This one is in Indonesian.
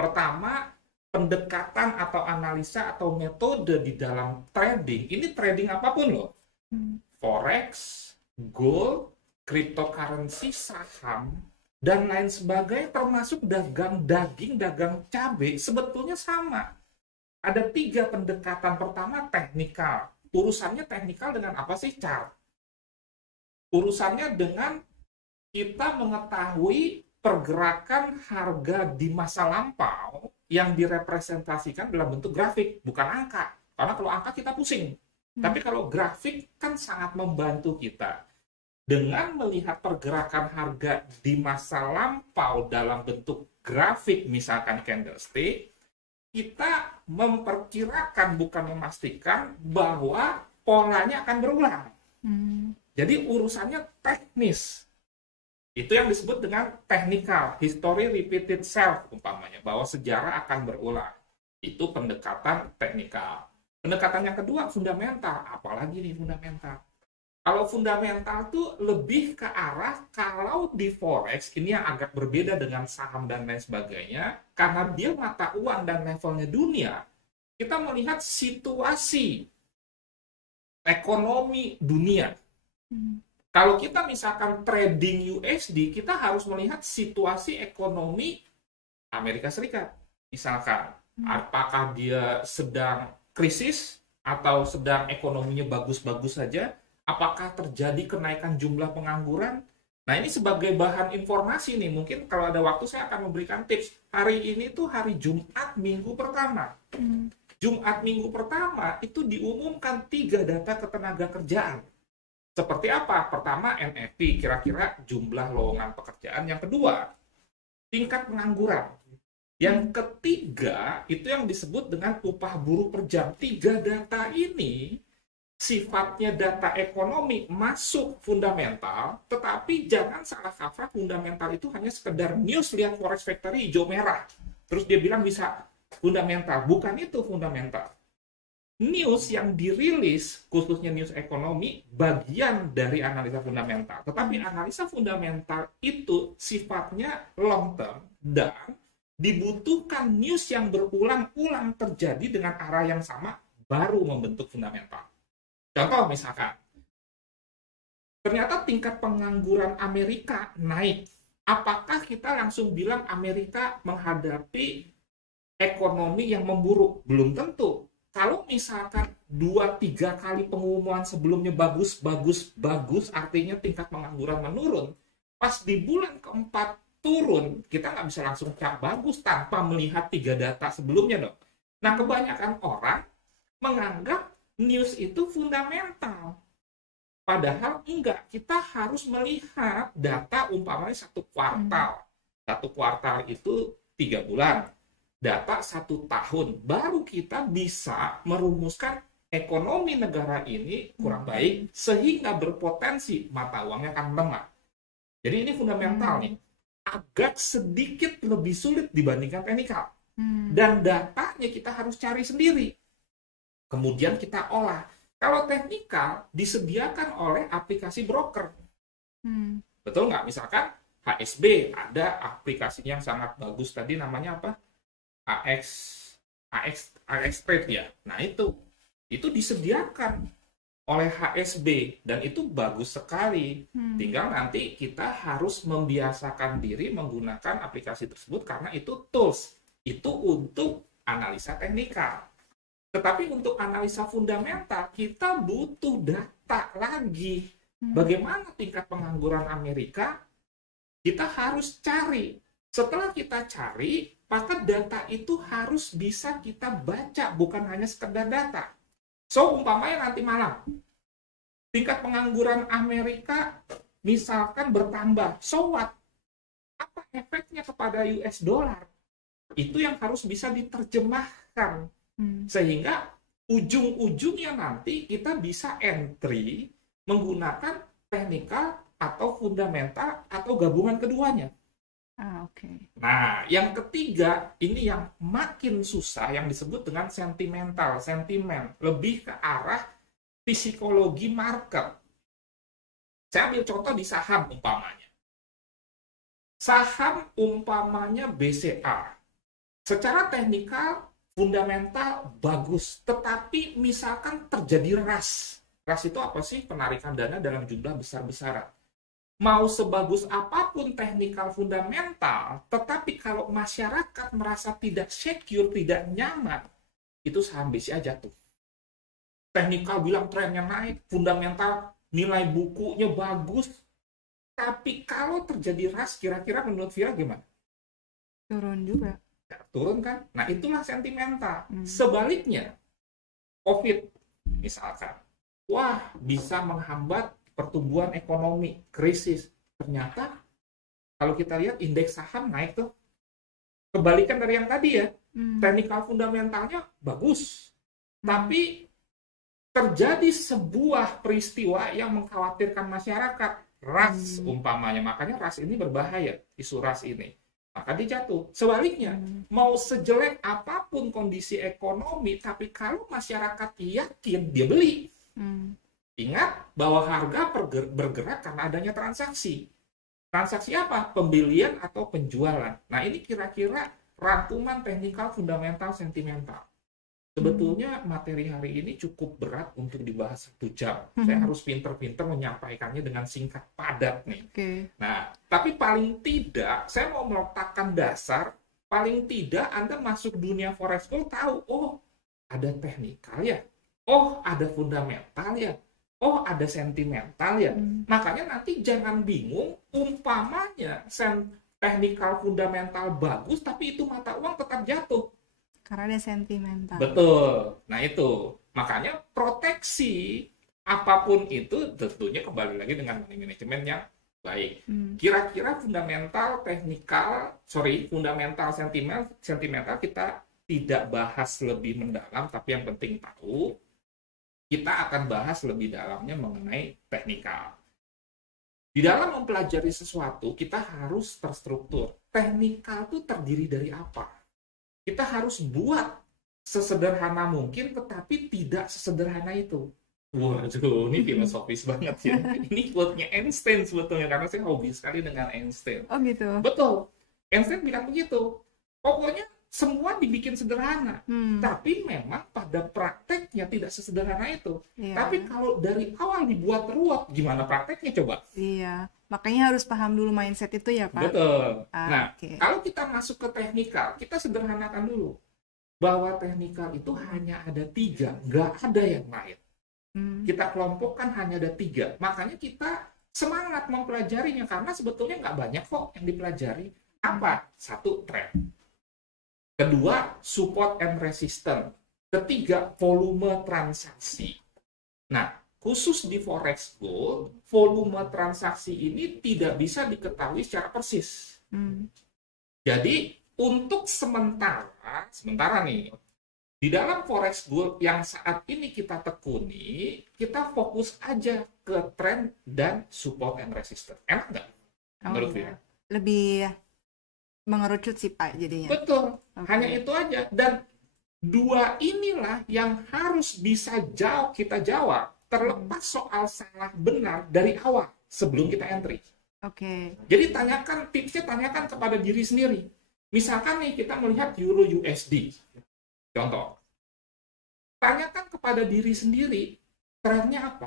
Pertama, pendekatan atau analisa atau metode di dalam trading, ini trading apapun loh. Forex, gold, cryptocurrency, saham, dan lain sebagainya, termasuk dagang daging, dagang cabai, sebetulnya sama. Ada 3 pendekatan. Pertama, teknikal. Urusannya teknikal dengan apa sih? Chart. Urusannya dengan kita mengetahui pergerakan harga di masa lampau yang direpresentasikan dalam bentuk grafik, bukan angka. Karena kalau angka kita pusing. Tapi kalau grafik kan sangat membantu kita. Dengan melihat pergerakan harga di masa lampau dalam bentuk grafik, misalkan candlestick, kita memperkirakan, bukan memastikan, bahwa polanya akan berulang. Jadi urusannya teknis. Itu yang disebut dengan technical, history repeat itself, umpamanya, bahwa sejarah akan berulang. Itu pendekatan teknikal. Pendekatan yang kedua, fundamental. Apalagi nih fundamental? Kalau fundamental tuh lebih ke arah, kalau di forex, ini yang agak berbeda dengan saham dan lain sebagainya, karena dia mata uang dan levelnya dunia, kita melihat situasi ekonomi dunia. Kalau kita misalkan trading USD, kita harus melihat situasi ekonomi Amerika Serikat. Misalkan, apakah dia sedang krisis atau sedang ekonominya bagus-bagus saja? Apakah terjadi kenaikan jumlah pengangguran? Nah, ini sebagai bahan informasi nih. Mungkin kalau ada waktu saya akan memberikan tips. Hari ini tuh hari Jumat minggu pertama. Jumat minggu pertama itu diumumkan 3 data ketenaga kerjaan. Seperti apa? Pertama, NFP, kira-kira jumlah lowongan pekerjaan. Yang kedua, tingkat pengangguran. Yang ketiga, itu yang disebut dengan upah buruh per jam. 3 data ini sifatnya data ekonomi, masuk fundamental, tetapi jangan salah kaprah, fundamental itu hanya sekedar news, lihat Forex Factory hijau merah. Terus dia bilang bisa fundamental. Bukan itu fundamental. News yang dirilis, khususnya news ekonomi, bagian dari analisa fundamental. Tetapi analisa fundamental itu sifatnya long term dan dibutuhkan news yang berulang-ulang terjadi dengan arah yang sama, baru membentuk fundamental. Contoh misalkan, ternyata tingkat pengangguran Amerika naik. Apakah kita langsung bilang Amerika menghadapi ekonomi yang memburuk? Belum tentu. Kalau misalkan 2-3 kali pengumuman sebelumnya bagus, artinya tingkat pengangguran menurun. Pas di bulan keempat turun, kita nggak bisa langsung cap bagus tanpa melihat 3 data sebelumnya dong. Nah, kebanyakan orang menganggap news itu fundamental. Padahal enggak, kita harus melihat data umpamanya 1 kuartal. 1 kuartal itu 3 bulan. Data 1 tahun. Baru kita bisa merumuskan ekonomi negara ini kurang baik, sehingga berpotensi mata uangnya akan lemah. Jadi ini fundamental nih. Agak sedikit lebih sulit dibandingkan teknikal. Dan datanya kita harus cari sendiri. Kemudian kita olah. Kalau teknikal disediakan oleh aplikasi broker. Betul nggak? Misalkan HSB ada aplikasinya yang sangat bagus tadi, namanya apa? AX Trade ya. Nah itu disediakan oleh HSB dan itu bagus sekali. Tinggal nanti kita harus membiasakan diri menggunakan aplikasi tersebut karena itu tools. Itu untuk analisa teknikal. Tetapi untuk analisa fundamental, kita butuh data lagi. Bagaimana tingkat pengangguran Amerika? Kita harus cari. Setelah kita cari, maka data itu harus bisa kita baca, bukan hanya sekedar data. So, umpamanya nanti malam, tingkat pengangguran Amerika misalkan bertambah. So what? Apa efeknya kepada US dollar? Itu yang harus bisa diterjemahkan. Sehingga ujung-ujungnya nanti kita bisa entry menggunakan teknikal atau fundamental atau gabungan keduanya. Nah, yang ketiga, ini yang makin susah, yang disebut dengan sentimental, sentimen, lebih ke arah psikologi market. Saya ambil contoh di saham umpamanya. Saham umpamanya BCA. Secara teknikal, fundamental bagus, tetapi misalkan terjadi ras. Ras itu apa sih? Penarikan dana dalam jumlah besar-besaran. Mau sebagus apapun teknikal fundamental, tetapi kalau masyarakat merasa tidak secure, tidak nyaman, itu saham BCA jatuh. Teknikal bilang trennya naik, fundamental nilai bukunya bagus, tapi kalau terjadi ras, kira-kira menurut Vira gimana? Turun juga. Ya, turun kan? Nah, itulah sentimental. Sebaliknya, COVID misalkan, wah bisa menghambat pertumbuhan ekonomi, krisis. Ternyata kalau kita lihat indeks saham naik tuh. Kebalikan dari yang tadi ya, teknikal fundamentalnya bagus. Tapi terjadi sebuah peristiwa yang mengkhawatirkan masyarakat, ras umpamanya. Makanya ras ini berbahaya, isu ras ini. Maka dia jatuh. Sebaliknya, mau sejelek apapun kondisi ekonomi, tapi kalau masyarakat yakin, dia beli. Ingat bahwa harga bergerak karena adanya transaksi. Transaksi apa? Pembelian atau penjualan. Nah, ini kira-kira rangkuman teknikal fundamental sentimental. Sebetulnya materi hari ini cukup berat untuk dibahas 1 jam. Saya harus pinter-pinter menyampaikannya dengan singkat padat nih. Nah, tapi paling tidak, saya mau meletakkan dasar, paling tidak Anda masuk dunia forex gold tahu, oh ada teknikal ya, oh ada fundamental ya, oh ada sentimental ya. Makanya nanti jangan bingung, umpamanya teknikal fundamental bagus, tapi itu mata uang tetap jatuh. Karena ada sentimental. Betul. Nah itu. Makanya proteksi apapun itu tentunya kembali lagi dengan money management yang baik. Kira-kira fundamental, fundamental, sentimental kita tidak bahas lebih mendalam, tapi yang penting tahu, kita akan bahas lebih dalamnya mengenai teknikal. Di dalam mempelajari sesuatu, kita harus terstruktur. Teknikal itu terdiri dari apa? Kita harus buat sesederhana mungkin, tetapi tidak sesederhana itu. Waduh, ini filosofis banget ya. Ini quote-nya Einstein sebetulnya, karena saya hobi sekali dengan Einstein. Oh gitu? Betul. Einstein bilang begitu. Pokoknya semua dibikin sederhana. Tapi memang pada prakteknya tidak sesederhana itu. Tapi kalau dari awal dibuat ruwet, gimana prakteknya coba? Iya. Makanya harus paham dulu mindset itu ya, Pak? Betul. Nah, kalau kita masuk ke teknikal, kita sederhanakan dulu. Bahwa teknikal itu hanya ada 3, nggak ada yang lain. Kita kelompokkan hanya ada 3. Makanya kita semangat mempelajarinya, karena sebetulnya nggak banyak kok yang dipelajari. Apa? 1, trend. 2, support and resistance. 3, volume transaksi. Nah, khusus di forex gold, volume transaksi ini tidak bisa diketahui secara persis. Jadi, untuk sementara nih, di dalam forex gold yang saat ini kita tekuni, kita fokus aja ke trend dan support and resistance. Enak nggak? Menurut Vira? Lebih mengerucut sih, Pak, jadinya. Betul. Hanya itu aja. Dan 2 inilah yang harus bisa kita jawab. Terlepas soal salah benar dari awal sebelum kita entry. Jadi tipsnya tanyakan kepada diri sendiri. Misalkan nih kita melihat Euro USD. Contoh. Tanyakan kepada diri sendiri, trennya apa?